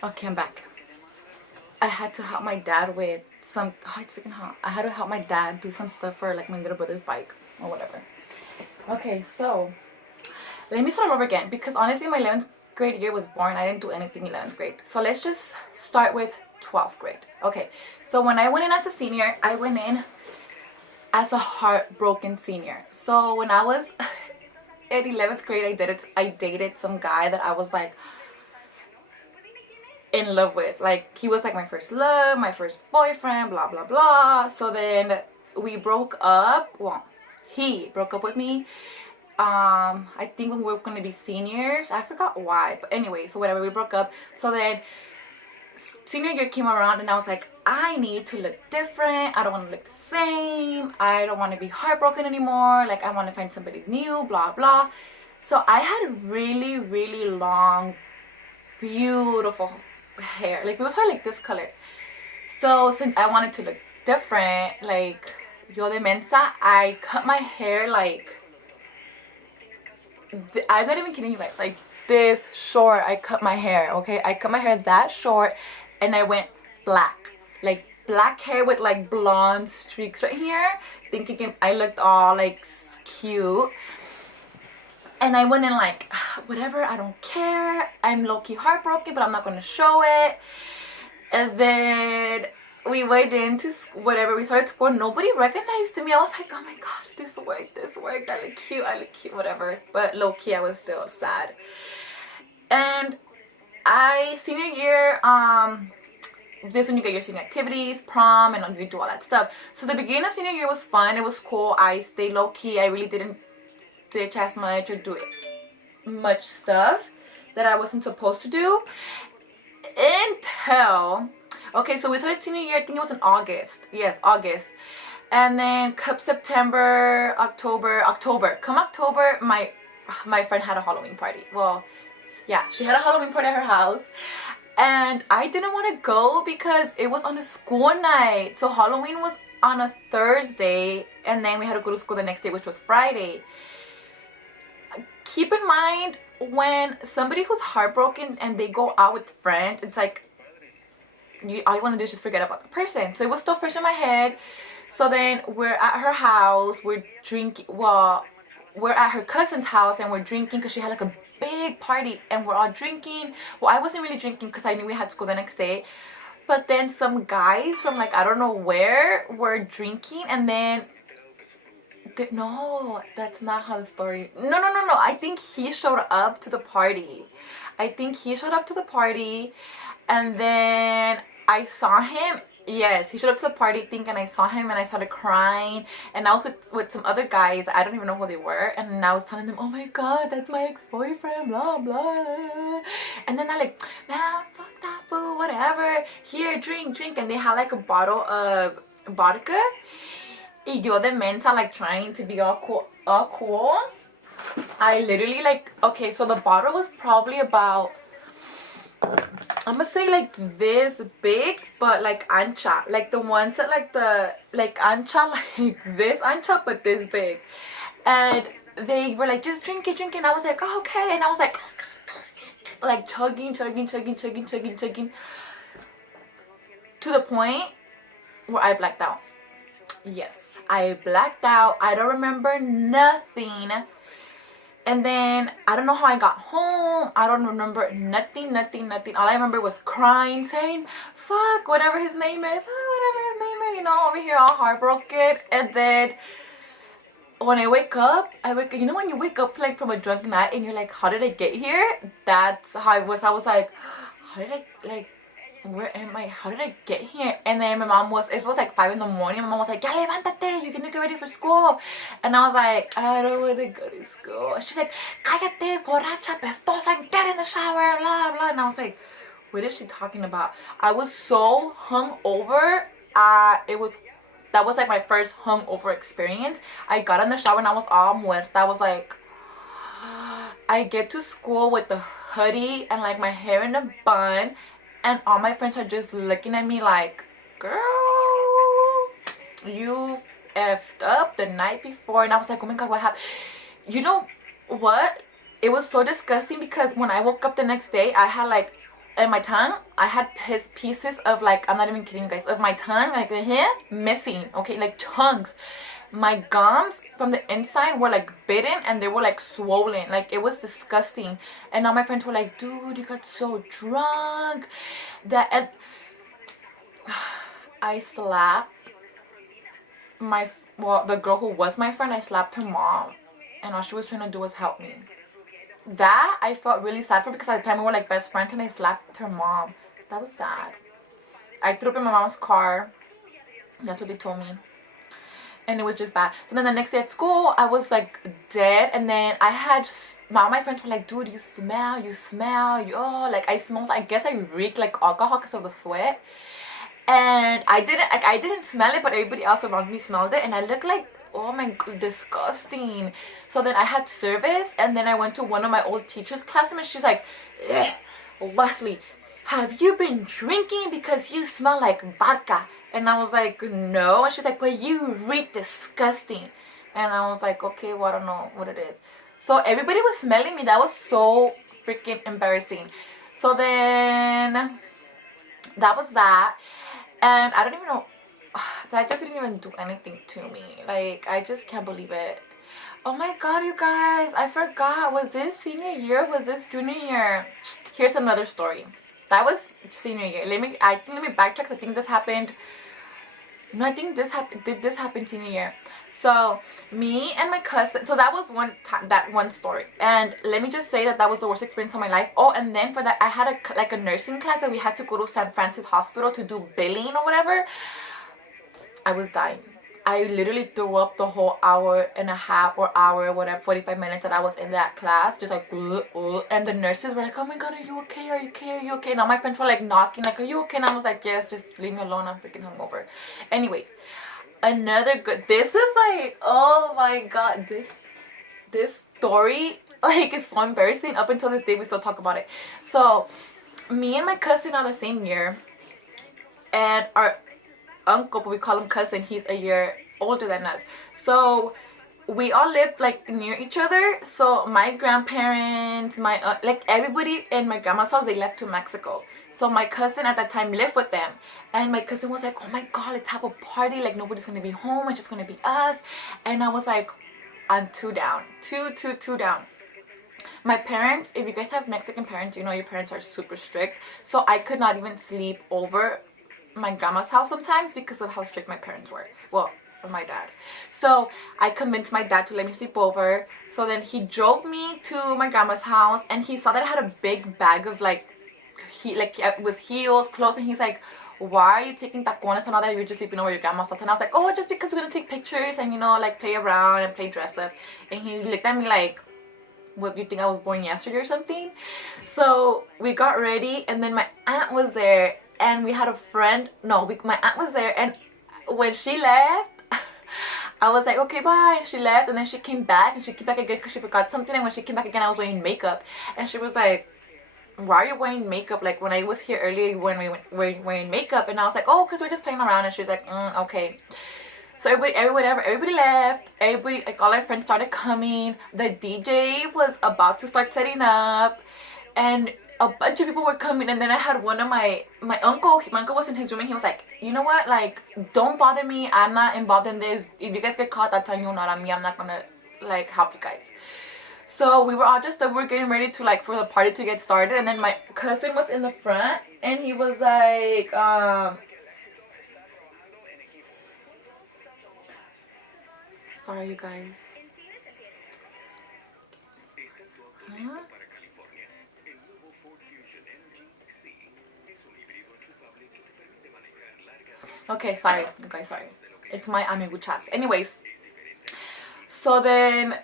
Okay, I'm back. I had to help my dad with some. Oh, it's freaking hot. I had to help my dad do some stuff for like my little brother's bike or whatever. Okay, so let me start all over again because honestly, my 11th grade year was boring. I didn't do anything 11th grade. So let's just start with 12th grade. Okay, so when I went in as a senior, I went in as a heartbroken senior. So when I was in 11th grade, I dated some guy that I was like in love with. Like, he was like my first love, my first boyfriend, blah blah blah. So then we broke up. Well, he broke up with me. I think when we were gonna be seniors, I forgot why, but anyway, so whatever, we broke up. So then senior year came around and I was like, I need to look different. I don't want to look the same. I don't want to be heartbroken anymore. Like, I want to find somebody new, blah blah. So I had really really long, beautiful hair. Like, it was probably like this color. So since I wanted to look different, like yo de mensa, I cut my hair like I'm not even kidding you guys, like this short. I cut my hair. Okay, I cut my hair that short and I went black, like black hair with like blonde streaks right here, thinking I looked all like cute. And I went in like, whatever, I don't care, I'm low-key heartbroken, but I'm not gonna show it. And then we went into whatever, we started school. Nobody recognized me. I was like, oh my god, this worked, I look cute, whatever. But low-key, I was still sad. And senior year, this is when you get your senior activities, prom, and you do all that stuff. So the beginning of senior year was fun, it was cool. I stayed low-key. I really didn't ditch as much or do much stuff that I wasn't supposed to do until, okay, so we started senior year, I think it was in August. Yes, August. And then come September, October, come October, my friend had a Halloween party. Well, yeah, she had a Halloween party at her house and I didn't want to go because it was on a school night. So Halloween was on a Thursday and then we had to go to school the next day, which was Friday. Keep in mind, when somebody who's heartbroken and they go out with friends, it's like all you want to do is just forget about the person. So it was still fresh in my head. So then we're at her house, we're drinking. Well, we're at her cousin's house and we're drinking because she had like a big party and we're all drinking. Well, I wasn't really drinking because I knew we had school the next day. But then some guys from like I don't know where were drinking, and then no, that's not how the story. No. I think he showed up to the party. And then I saw him. Yes, he showed up to the party thinking I saw him, and I started crying. And I was with some other guys. I don't even know who they were. And I was telling them, oh my god, that's my ex-boyfriend, blah blah. And then I like, man, fuck that fool, whatever. Here, drink. And they had like a bottle of vodka. Y yo de mensa, like trying to be all cool. I literally like, okay, so the bottle was probably about, I'm gonna say like this big, but like ancha, like the ones that like ancha, like this ancha, but this big. And they were like, just drink it. And I was like, oh, okay. And I was like chugging to the point where I blacked out. Yes, I blacked out. I don't remember nothing. And then I don't know how I got home. I don't remember nothing. All I remember was crying, saying, fuck, whatever his name is, you know, over here all heartbroken. And then when I wake up, you know when you wake up like from a drunk night and you're like, how did I get here? That's how I was. I was like, how did I, like, where am I? How did I get here? And then my mom was, it was like 5 in the morning. My mom was like, ya levántate, you're gonna get ready for school. And I was like, I don't want to go to school. She's like, cállate, borracha, pestosa, get in the shower, blah blah. And I was like, what is she talking about? I was so hungover. That was like my first hungover experience. I got in the shower and I was all muerta. I was like, I get to school with the hoodie and like my hair in a bun. And all my friends are just looking at me like, girl, you effed up the night before. And I was like, oh my god, what happened? You know what? It was so disgusting because when I woke up the next day, I had like and my tongue, I had pieces of, like, I'm not even kidding you guys, of my tongue, like the hair missing, okay, like chunks. My gums from the inside were like bitten and they were like swollen. Like, it was disgusting. And now my friends were like, dude, you got so drunk that, and I slapped the girl who was my friend. I slapped her mom, and all she was trying to do was help me. That I felt really sad for, because at the time we were like best friends, and I slapped her mom. That was sad. I threw up in my mom's car. That's what they told me. And it was just bad. So then the next day at school, I was like dead. And then I had, my friends were like, dude, you smell, oh, like I smelled, I guess I reeked like alcohol because of the sweat. And I didn't smell it, but everybody else around me smelled it. And I looked like, oh my god, disgusting. So then I had service, and then I went to one of my old teacher's classroom, and she's like, Wesley, have you been drinking? Because you smell like vodka. And I was like, no. And she's like, but you reek disgusting. And I was like, okay, well, I don't know what it is. So everybody was smelling me. That was so freaking embarrassing. So then that was that. And I don't even know, that just didn't even do anything to me. Like, I just can't believe it. Oh my god, you guys, I forgot. Was this senior year? Was this junior year? Here's another story. That was senior year. Let me backtrack. I think this happened. No, I think this happened. Did this happen senior year? So me and my cousin. So that was one time. That one story. And let me just say that was the worst experience of my life. Oh, and then for that, I had a nursing class that we had to go to San Francis Hospital to do billing or whatever. I was dying. I literally threw up the whole hour and a half or hour, whatever, 45 minutes that I was in that class. Just like, and the nurses were like, oh my god, are you okay? Are you okay? Are you okay? And all my friends were like knocking, like, are you okay? And I was like, yes, just leave me alone. I'm freaking hungover. Anyway, another good, this is like, oh my god, this story, like, it's so embarrassing. Up until this day, we still talk about it. So, me and my cousin are the same year. And our uncle, but we call him cousin, he's a year older than us. So we all lived like near each other. So my grandparents, like everybody in my grandma's house, they left to Mexico. So my cousin at that time lived with them, and my cousin was like, oh my god, let's have a party, like nobody's gonna be home, it's just gonna be us. And I was like, I'm too down, too down. My parents, if you guys have Mexican parents, you know your parents are super strict. So I could not even sleep over my grandma's house sometimes because of how strict my parents were. Well, my dad. So I convinced my dad to let me sleep over. So then he drove me to my grandma's house, and he saw that I had a big bag of like it was heels, clothes, and he's like, why are you taking tacones and all that? You're just sleeping over your grandma's house. And I was like, oh, just because we're gonna take pictures and, you know, like play around and play dress up. And he looked at me like, what, you think I was born yesterday or something? So we got ready, and then my aunt was there. And we had a friend, my aunt was there, and when she left, I was like, okay, bye, and she left, and then she came back, and she came back again because she forgot something, and when she came back again, I was wearing makeup, and she was like, why are you wearing makeup? Like, when I was here earlier, when we were wearing makeup, and I was like, oh, because we're just playing around, and she's like, okay. So everybody left, like, all our friends started coming, the DJ was about to start setting up, and a bunch of people were coming. And then I had one of my uncle was in his room, and he was like, you know what, like, don't bother me, I'm not involved in this. If you guys get caught, that's on you, not on me. I'm not gonna like help you guys. So we were all just we were getting ready to like for the party to get started, and then my cousin was in the front, and he was like sorry you guys. Huh? Okay, sorry, you guys, sorry. It's my amigo chats. Anyways, so then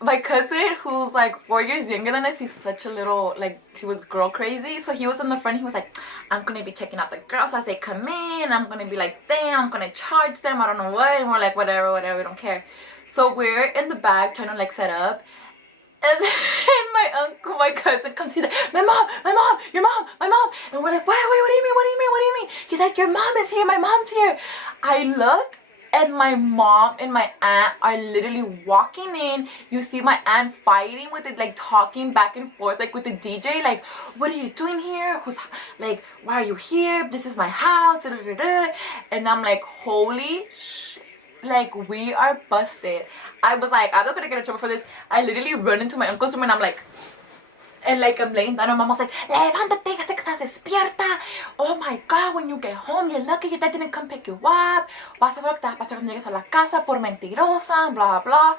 my cousin, who's like 4 years younger than us, he's such a little, like, he was girl crazy. So he was in the front, he was like, I'm gonna be checking out the girls as they come in. I'm gonna be like, damn, I'm gonna charge them, I don't know what. And we're like, whatever, we don't care. So we're in the back trying to like set up. And then my cousin comes, he's like, my mom, your mom, my mom. And we're like, what do you mean? He's like, your mom is here, my mom's here. I look, and my mom and my aunt are literally walking in. You see my aunt fighting with it, like talking back and forth, like with the DJ, like, what are you doing here? Who's like, why are you here? This is my house. Da, da, da, da. And I'm like, holy shit. Like, we are busted. I was like, I'm not gonna get in trouble for this. I literally run into my uncle's room and I'm like, I'm laying down and mom was like, levántate, que estás despierta. Oh my God, when you get home, you're lucky your dad didn't come pick you up. Vas a ver lo que te va a pasar cuando llegues a la casa por mentirosa, blah, blah.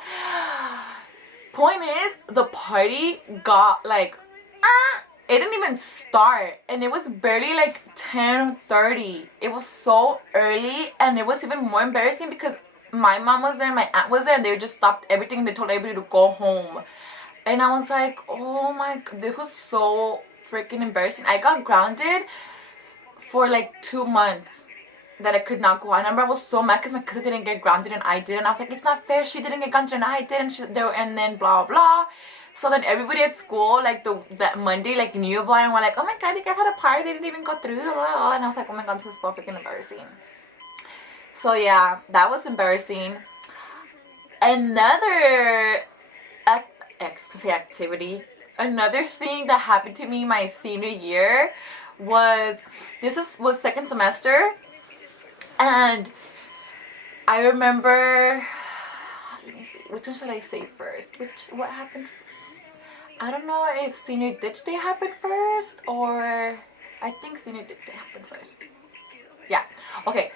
Point is, the party got like, it didn't even start. And it was barely like 10:30. It was so early, and it was even more embarrassing because my mom was there and my aunt was there, and they just stopped everything and they told everybody to go home. And I was like, oh my God, this was so freaking embarrassing. I got grounded for like 2 months that I could not go. I remember I was so mad because my cousin didn't get grounded and I did. And I was like, it's not fair. She didn't get grounded and I did. And then blah, blah. So then everybody at school, like that Monday, like knew about it and were like, oh my God, you guys had a party. They didn't even go through. Blah, blah. And I was like, oh my God, this is so freaking embarrassing. So yeah, that was embarrassing. Another activity. Another thing that happened to me my senior year was was second semester, and I remember. Let me see. Which one should I say first? What happened? I don't know if senior ditch day happened first, or I think senior ditch day happened first. Yeah. Okay.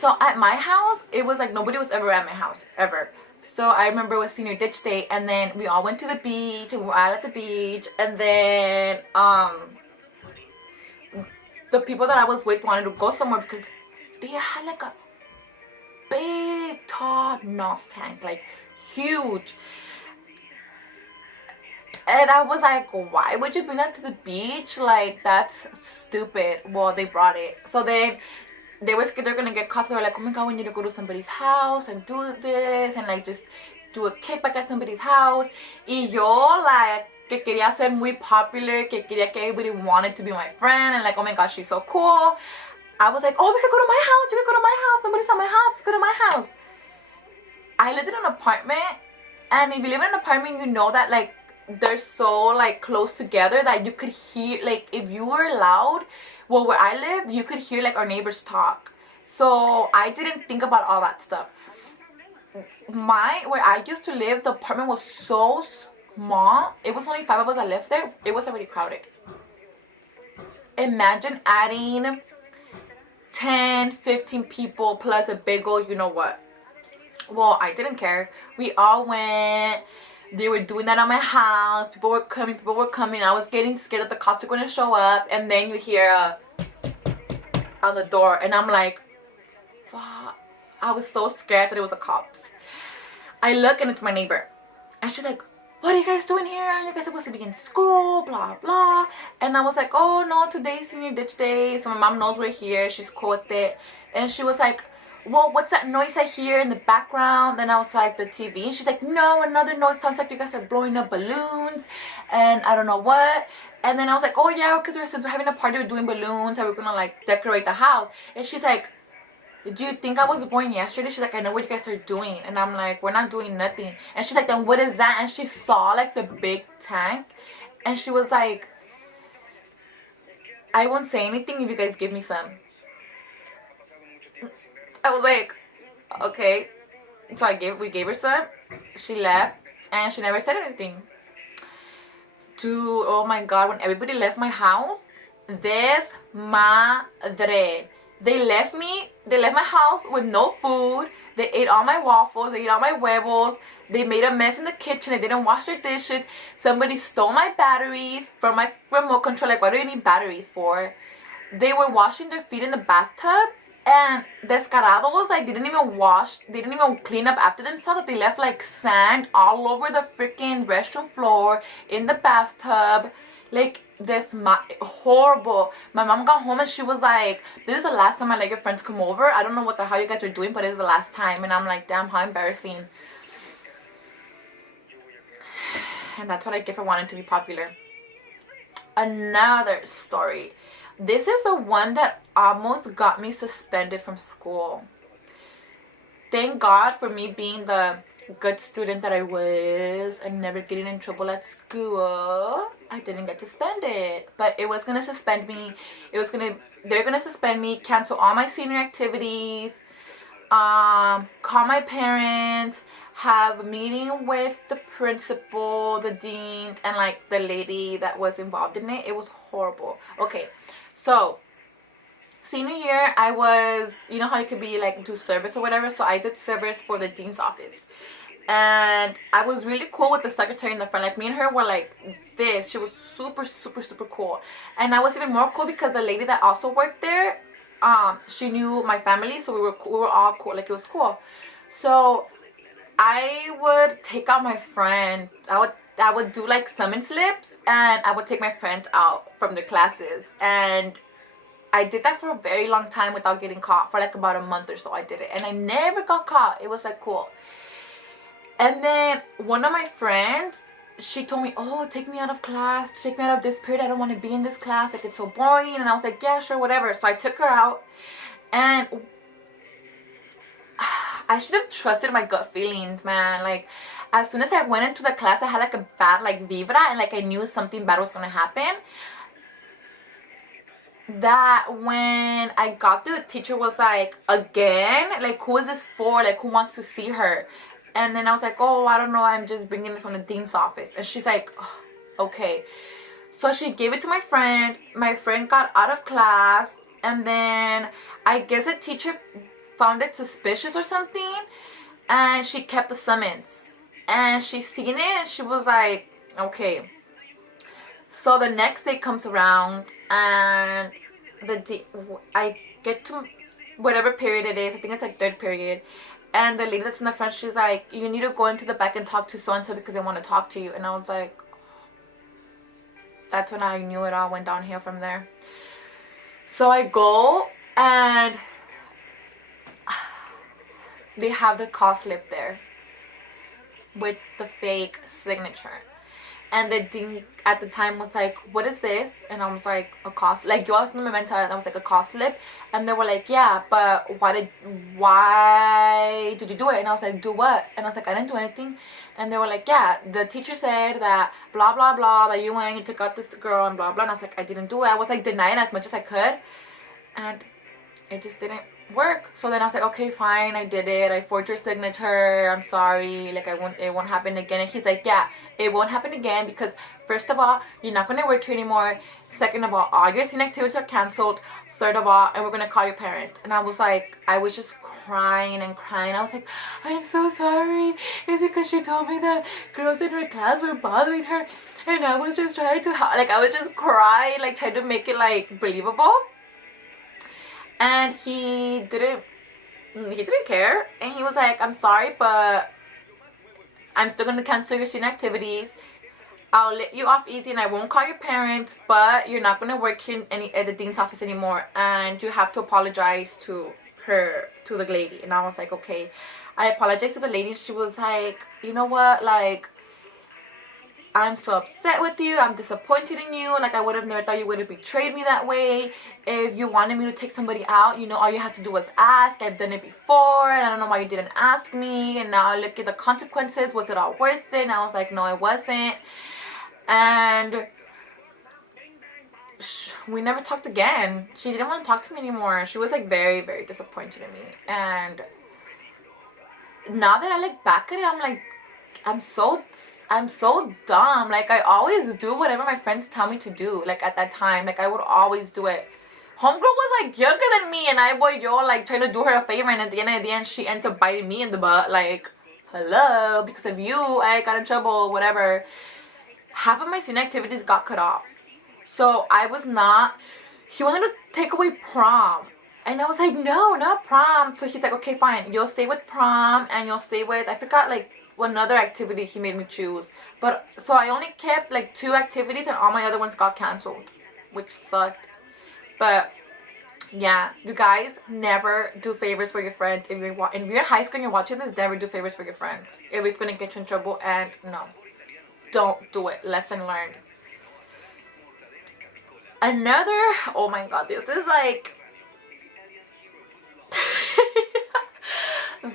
So at my house, it was like nobody was ever at my house ever. So I remember it was senior ditch day, and then we all went to the beach, and we were all at the beach, and then the people that I was with wanted to go somewhere because they had like a big tall NOS tank, like huge. And I was like, why would you bring that to the beach? Like, that's stupid. Well, they brought it. So then they were scared they're gonna get caught. So they were like, oh my God, we need to go to somebody's house and do this and like just do a kickback at somebody's house. Y yo, like, que quería ser muy popular, que quería que everybody wanted to be my friend, and like, oh my gosh, she's so cool. I was like, oh, we could go to my house. You could go to my house. Nobody's at my house. Go to my house. I lived in an apartment, and if you live in an apartment, you know that like they're so like close together that you could hear, like, if you were loud, well, where I lived, you could hear like our neighbors talk. So I didn't think about all that stuff. Where I used to live, the apartment was so small. It was only 5 of us that lived there. It was already crowded. Imagine adding 10, 15 people plus a big old, you know what. Well, I didn't care. We all went. They were doing that at my house. People were coming. I was getting scared that the cops were going to show up. And then you hear on the door. And I'm like, fuck. I was so scared that it was the cops. I look and it's my neighbor. And she's like, what are you guys doing here? You guys are supposed to be in school, blah, blah. And I was like, oh, no, today's senior ditch day. So my mom knows we're here. She's cool with it. And she was like, well, what's that noise I hear in the background? Then I was like, the TV. And she's like, no, another noise. Sounds like you guys are blowing up balloons and I don't know what. And then I was like, oh yeah, because since we're having a party, we're doing balloons and we're gonna like decorate the house. And she's like, do you think I was born yesterday? She's like, I know what you guys are doing. And I'm like, we're not doing nothing. And she's like, then what is that? And she saw like the big tank. And she was like, I won't say anything if you guys give me some. I was like, okay. So we gave her some. She left and she never said anything. Oh my God, when everybody left my house, desmadre. They left my house with no food. They ate all my waffles. They ate all my huevos. They made a mess in the kitchen. They didn't wash their dishes. Somebody stole my batteries from my remote control. Like, what do you need batteries for? They were washing their feet in the bathtub. And descarados, like, they didn't even clean up after themselves. They left like sand all over the freaking restroom floor, in the bathtub. Like, horrible. My mom got home and she was like, this is the last time I let your friends come over. I don't know what the hell you guys are doing, but it is the last time. And I'm like, damn, how embarrassing. And that's what I get for wanting to be popular. Another story. This is the one that almost got me suspended from school. thank God for me being the good student that I was and never getting in trouble at school, I didn't get to spend it. But it was gonna suspend me. They're gonna suspend me, cancel all my senior activities, call my parents, have a meeting with the principal, the dean, and like the lady that was involved in it. It was horrible. Okay, so senior year, I was, you know how you could be like do service or whatever, so I did service for the dean's office. And I was really cool with the secretary in the front. Like, me and her were like this. She was super, super, super cool. And I was even more cool because the lady that also worked there, she knew my family, so we were all cool. Like, it was cool. So I would take out my friend. I would do like summon slips, and I would take my friends out from the classes. And I did that for a very long time without getting caught. For like about a month or so I did it, and I never got caught. It was like cool. And then one of my friends, she told me, oh, take me out of class, take me out of this period, I don't want to be in this class, like it's so boring. And I was like, yeah, sure, whatever. So I took her out, and I should have trusted my gut feelings, man. Like, as soon as I went into the class, I had like a bad like vibra, and like I knew something bad was gonna happen. That when I got there, the teacher was like, again, like, who is this for? Like, who wants to see her? And then I was like, oh, I don't know, I'm just bringing it from the dean's office. And she's like, oh, okay. So she gave it to my friend. My friend got out of class, and then I guess the teacher found it suspicious or something, and she kept the summons. And she seen it, and she was like, okay. So the next day comes around, and I get to whatever period it is. I think it's like third period. And the lady that's in the front, she's like, you need to go into the back and talk to so-and-so because they want to talk to you. And I was like, that's when I knew it all went downhill from there. So I go, and they have the call slip there with the fake signature. And the dean at the time was like, what is this? And I was like, a call slip. Like, yo, no memento. And I was like, a call slip. And they were like, yeah, but why did you do it? And I was like, do what? And I was like, I didn't do anything. And they were like, yeah, the teacher said that blah, blah, blah, that you went and you took out this girl and blah, blah. And I was like, I didn't do it. I was like denying as much as I could. And it just didn't work. So then I was like, okay, fine, I did it, I forged your signature, I'm sorry, like, it won't happen again. And he's like, yeah, it won't happen again because first of all, you're not going to work here anymore, second of all your senior activities are canceled, third of all, and we're going to call your parents. And I was like, I was just crying and crying. I was like, I'm so sorry, it's because she told me that girls in her class were bothering her, and I was just trying to help. Like, I was just crying, like, trying to make it like believable. And he didn't care, and he was like, I'm sorry, but I'm still going to cancel your student activities. I'll let you off easy, and I won't call your parents, but you're not going to work here at the dean's office anymore, and you have to apologize to the lady. And I was like, okay. I apologized to the lady. She was like, you know what, like, I'm so upset with you, I'm disappointed in you, like, I would have never thought you would have betrayed me that way. If you wanted me to take somebody out, you know, all you have to do was ask. I've done it before, and I don't know why you didn't ask me, and now look at the consequences. Was it all worth it? And I was like, no, it wasn't. And we never talked again. She didn't want to talk to me anymore. She was like very, very disappointed in me. And now that I look back at it, I'm like, I'm so dumb. Like, I always do whatever my friends tell me to do. Like, at that time, like, I would always do it. Homegirl was like younger than me, and I was like trying to do her a favor, and at the end she ends up biting me in the butt. Like, hello, because of you I got in trouble, whatever. Half of my student activities got cut off. So I was not, he wanted to take away prom. And I was like, no, not prom. So he's like, okay, fine, you'll stay with prom, and you'll stay with, I forgot, like, another activity he made me choose. But so I only kept like 2 activities, and all my other ones got canceled, which sucked. But yeah, you guys, never do favors for your friends. If you're in high school and you're watching this, never do favors for your friends. If it's gonna get you in trouble, and no, don't do it. Lesson learned. Another, oh my god, this is like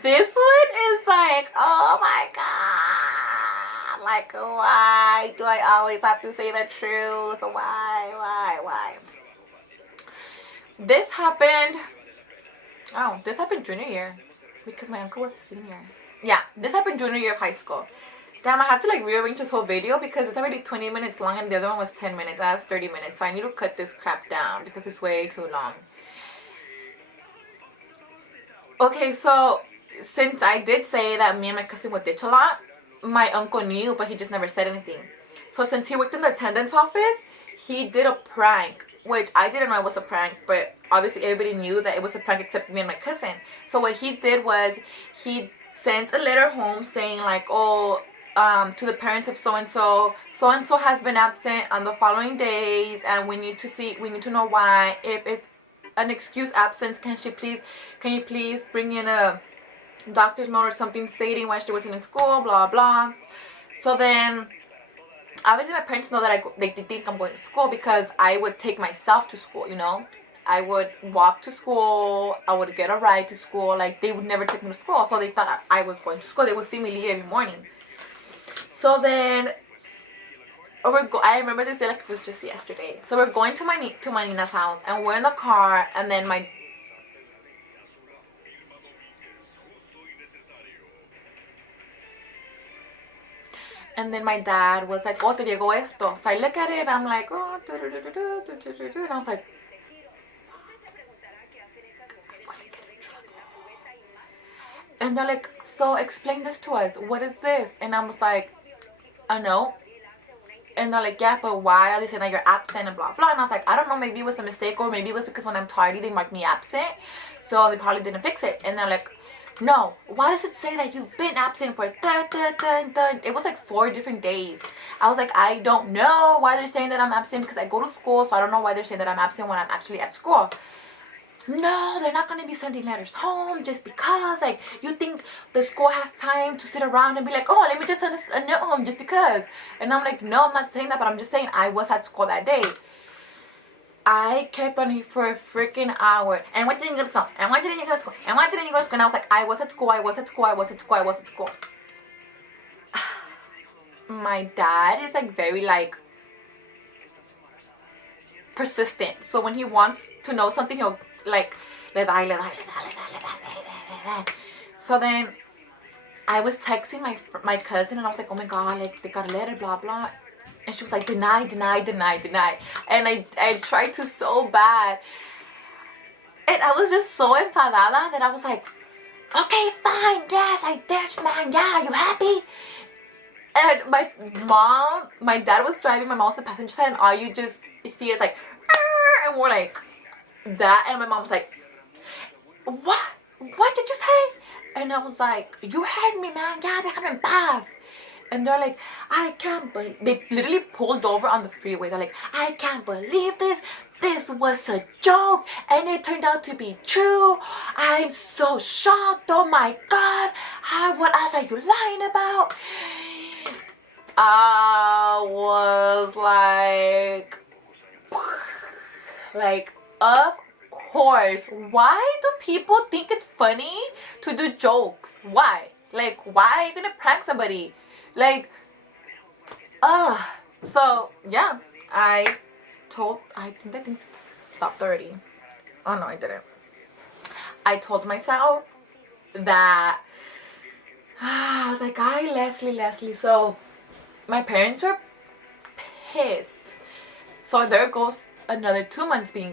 This one is like, oh my god. Like, why do I always have to say the truth? Why? This happened, this happened junior year. Because my uncle was a senior. Yeah, this happened junior year of high school. Damn, I have to like rearrange this whole video because it's already 20 minutes long and the other one was 10 minutes. That's 30 minutes. So I need to cut this crap down because it's way too long. Okay, so since I did say that me and my cousin would ditch a lot, my uncle knew, but he just never said anything. So since he worked in the attendance office, he did a prank, which I didn't know it was a prank, but obviously everybody knew that it was a prank except me and my cousin. So what he did was he sent a letter home saying like, oh, to the parents of so-and-so has been absent on the following days, and we need to know why. If it's an excuse absence, can you please bring in a doctor's note or something stating why she wasn't in school, blah blah. So then obviously my parents know that they think I'm going to school because I would take myself to school, you know. I would walk to school, I would get a ride to school. Like, they would never take me to school, so they thought I was going to school. They would see me leave every morning. So then I remember this day like it was just yesterday. So we're going to my Nina's house, and we're in the car, and then my dad was like, oh, te llegó esto. So I look at it, I'm like, oh, and I was like, I'm gonna get in trouble. And they're like, so explain this to us. What is this? And I was like, a note. And they're like, yeah, but why are they saying that you're absent and blah blah? And I was like, I don't know, maybe it was a mistake, or maybe it was because when I'm tardy they mark me absent, so they probably didn't fix it. And they're like, no, why does it say that you've been absent for it was like 4 different days. I was like, I don't know why they're saying that I'm absent because I go to school, so I don't know why they're saying that I'm absent when I'm actually at school. No, they're not going to be sending letters home just because. Like, you think the school has time to sit around and be like, oh, let me just send a note home just because. And I'm like, no, I'm not saying that, but I'm just saying I was at school that day. I kept on here for a freaking hour. And why didn't you go to school? And why didn't you go to school? And why didn't you go to school? And I was like, I was at school. My dad is like very like persistent. So when he wants to know something, he'll like, le da. So then I was texting my cousin, and I was like, oh my god, like, they got a letter, blah blah. And she was like, deny. And I tried to so bad. And I was just so enfadada that I was like, okay, fine, yes, I ditched, man, yeah, you happy? And my dad was driving, my mom was the passenger side, and all you just see is like, and we're like, that. And my mom was like, what did you say? And I was like, you heard me, man, yeah, they're coming past. And they're like, I can't believe, they literally pulled over on the freeway. They're like, I can't believe this was a joke and it turned out to be true. I'm so shocked, oh my god, what else are you lying about? I was like, of course. Why do people think it's funny to do jokes? Why? Like, why are you gonna prank somebody? Like, so yeah, I think it stopped already. Oh no, I didn't. I told myself that I was like, Leslie. So my parents were pissed. So there goes another 2 months being